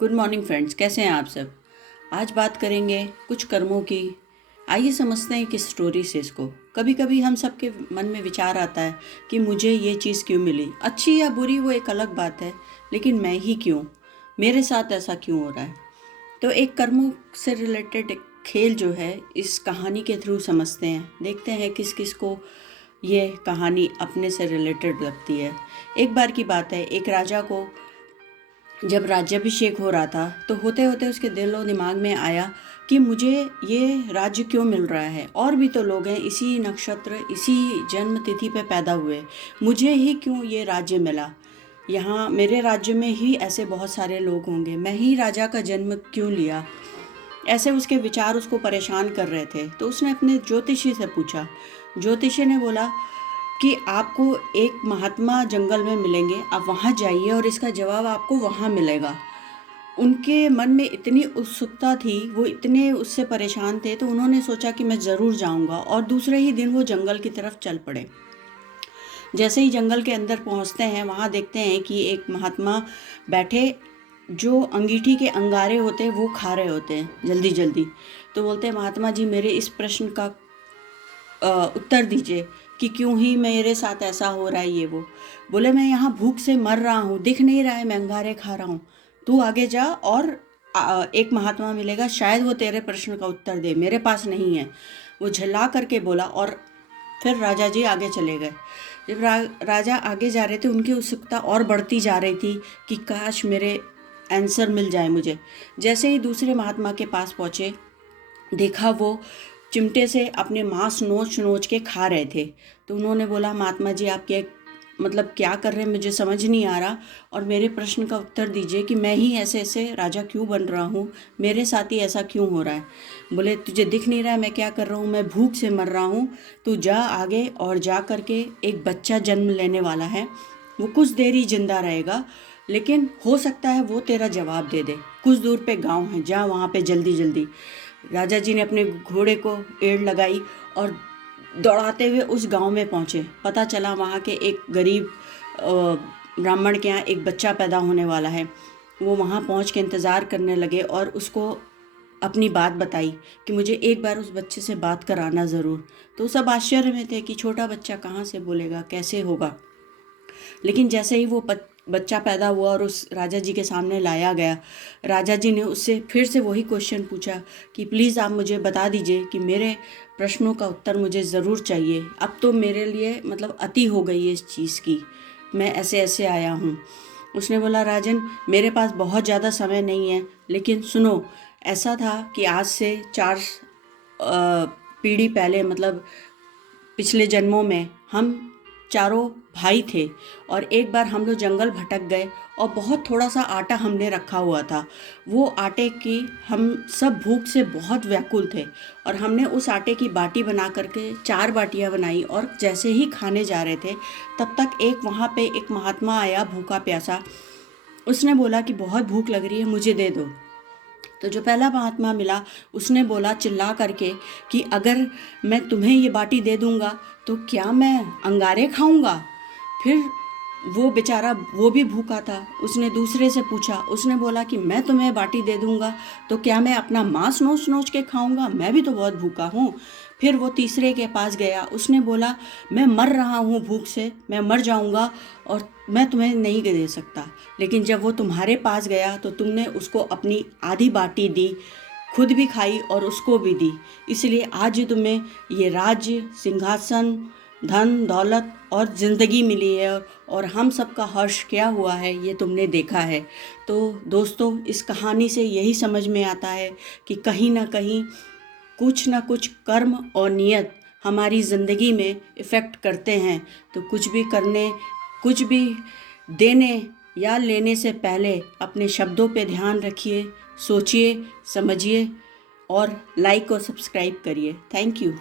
Good morning friends, कैसे हैं आप सब। आज बात करेंगे कुछ कर्मों की। आइए समझते हैं कि स्टोरी से इसको। कभी कभी हम सबके मन में विचार आता है कि मुझे ये चीज़ क्यों मिली, अच्छी या बुरी वो एक अलग बात है, लेकिन मैं ही क्यों, मेरे साथ ऐसा क्यों हो रहा है। तो एक कर्मों से रिलेटेड खेल जो है इस कहानी के थ्रू समझते हैं, देखते हैं किस किस को ये कहानी अपने से रिलेटेड लगती है। एक बार की बात है, एक राजा को जब राज्याभिषेक हो रहा था तो होते होते उसके दिल और दिमाग में आया कि मुझे ये राज्य क्यों मिल रहा है, और भी तो लोग हैं इसी नक्षत्र इसी जन्म तिथि पे पैदा हुए, मुझे ही क्यों ये राज्य मिला। यहाँ मेरे राज्य में ही ऐसे बहुत सारे लोग होंगे, मैं ही राजा का जन्म क्यों लिया। ऐसे उसके विचार उसको परेशान कर रहे थे। तो उसने अपने ज्योतिषी से पूछा। ज्योतिषी ने बोला कि आपको एक महात्मा जंगल में मिलेंगे, आप वहाँ जाइए और इसका जवाब आपको वहाँ मिलेगा। उनके मन में इतनी उत्सुकता थी, वो इतने उससे परेशान थे, तो उन्होंने सोचा कि मैं ज़रूर जाऊँगा, और दूसरे ही दिन वो जंगल की तरफ चल पड़े। जैसे ही जंगल के अंदर पहुँचते हैं, वहाँ देखते हैं कि एक महात्मा बैठे, जो अंगीठी के अंगारे होते हैं वो खा रहे होते हैं जल्दी जल्दी। तो बोलते हैं, महात्मा जी मेरे इस प्रश्न का उत्तर दीजिए कि क्यों ही मेरे साथ ऐसा हो रहा है। ये वो बोले, मैं यहाँ भूख से मर रहा हूँ, दिख नहीं रहा है, मैं अंगारे खा रहा हूँ। तू आगे जा और एक महात्मा मिलेगा, शायद वो तेरे प्रश्न का उत्तर दे, मेरे पास नहीं है। वो झल्ला करके बोला, और फिर राजा जी आगे चले गए। जब राजा आगे जा रहे थे, उनकी उत्सुकता और बढ़ती जा रही थी कि काश मेरे आंसर मिल जाए मुझे। जैसे ही दूसरे महात्मा के पास पहुँचे, देखा वो चिमटे से अपने मांस नोच नोच के खा रहे थे। तो उन्होंने बोला, महात्मा जी आप क्या कर रहे हैं, मुझे समझ नहीं आ रहा, और मेरे प्रश्न का उत्तर दीजिए कि मैं ही ऐसे ऐसे राजा क्यों बन रहा हूँ, मेरे साथ ही ऐसा क्यों हो रहा है। बोले, तुझे दिख नहीं रहा है मैं क्या कर रहा हूँ, मैं भूख से मर रहा हूँ। तू जा आगे, और जा करके एक बच्चा जन्म लेने वाला है, वो कुछ देर ही जिंदा रहेगा, लेकिन हो सकता है वो तेरा जवाब दे दे। कुछ दूर पे गांव है, जा वहाँ पे जल्दी जल्दी। राजा जी ने अपने घोड़े को एड़ लगाई और दौड़ाते हुए उस गांव में पहुंचे। पता चला वहाँ के एक गरीब ब्राह्मण के यहाँ एक बच्चा पैदा होने वाला है। वो वहाँ पहुँच के इंतज़ार करने लगे और उसको अपनी बात बताई कि मुझे एक बार उस बच्चे से बात कराना ज़रूर। तो सब आश्चर्य में थे कि छोटा बच्चा कहाँ से बोलेगा, कैसे होगा। लेकिन जैसे ही वो बच्चा पैदा हुआ और उस राजा जी के सामने लाया गया, राजा जी ने उससे फिर से वही क्वेश्चन पूछा कि प्लीज़ आप मुझे बता दीजिए कि मेरे प्रश्नों का उत्तर मुझे ज़रूर चाहिए। अब तो मेरे लिए अति हो गई है इस चीज़ की, मैं ऐसे ऐसे आया हूँ। उसने बोला, राजन मेरे पास बहुत ज़्यादा समय नहीं है, लेकिन सुनो, ऐसा था कि आज से 4 पीढ़ी पहले, पिछले जन्मों में हम चारों भाई थे, और एक बार हम लोग जंगल भटक गए और बहुत थोड़ा सा आटा हमने रखा हुआ था। वो आटे की हम सब भूख से बहुत व्याकुल थे, और हमने उस आटे की बाटी बना करके 4 बाटियां बनाई, और जैसे ही खाने जा रहे थे तब तक वहाँ पे एक महात्मा आया भूखा प्यासा। उसने बोला कि बहुत भूख लग रही है, मुझे दे दो। तो जो पहला महात्मा मिला उसने बोला चिल्ला करके कि अगर मैं तुम्हें ये बाटी दे दूंगा तो क्या मैं अंगारे खाऊंगा। फिर वो बेचारा वो भी भूखा था, उसने दूसरे से पूछा, उसने बोला कि मैं तुम्हें बाटी दे दूंगा तो क्या मैं अपना मांस नोच नोच के खाऊंगा, मैं भी तो बहुत भूखा हूँ। फिर वो तीसरे के पास गया, उसने बोला मैं मर रहा हूँ भूख से, मैं मर जाऊंगा और मैं तुम्हें नहीं दे सकता। लेकिन जब वो तुम्हारे पास गया तो तुमने उसको अपनी आधी बाटी दी, खुद भी खाई और उसको भी दी, इसलिए आज तुम्हें ये राज्य, सिंहासन, धन दौलत और ज़िंदगी मिली है, और हम सबका हर्ष क्या हुआ है ये तुमने देखा है। तो दोस्तों, इस कहानी से यही समझ में आता है कि कहीं ना कहीं कुछ ना कुछ कर्म और नियत हमारी ज़िंदगी में इफ़ेक्ट करते हैं। तो कुछ भी देने या लेने से पहले अपने शब्दों पे ध्यान रखिए, सोचिए, समझिए, और लाइक और सब्सक्राइब करिए। Thank you.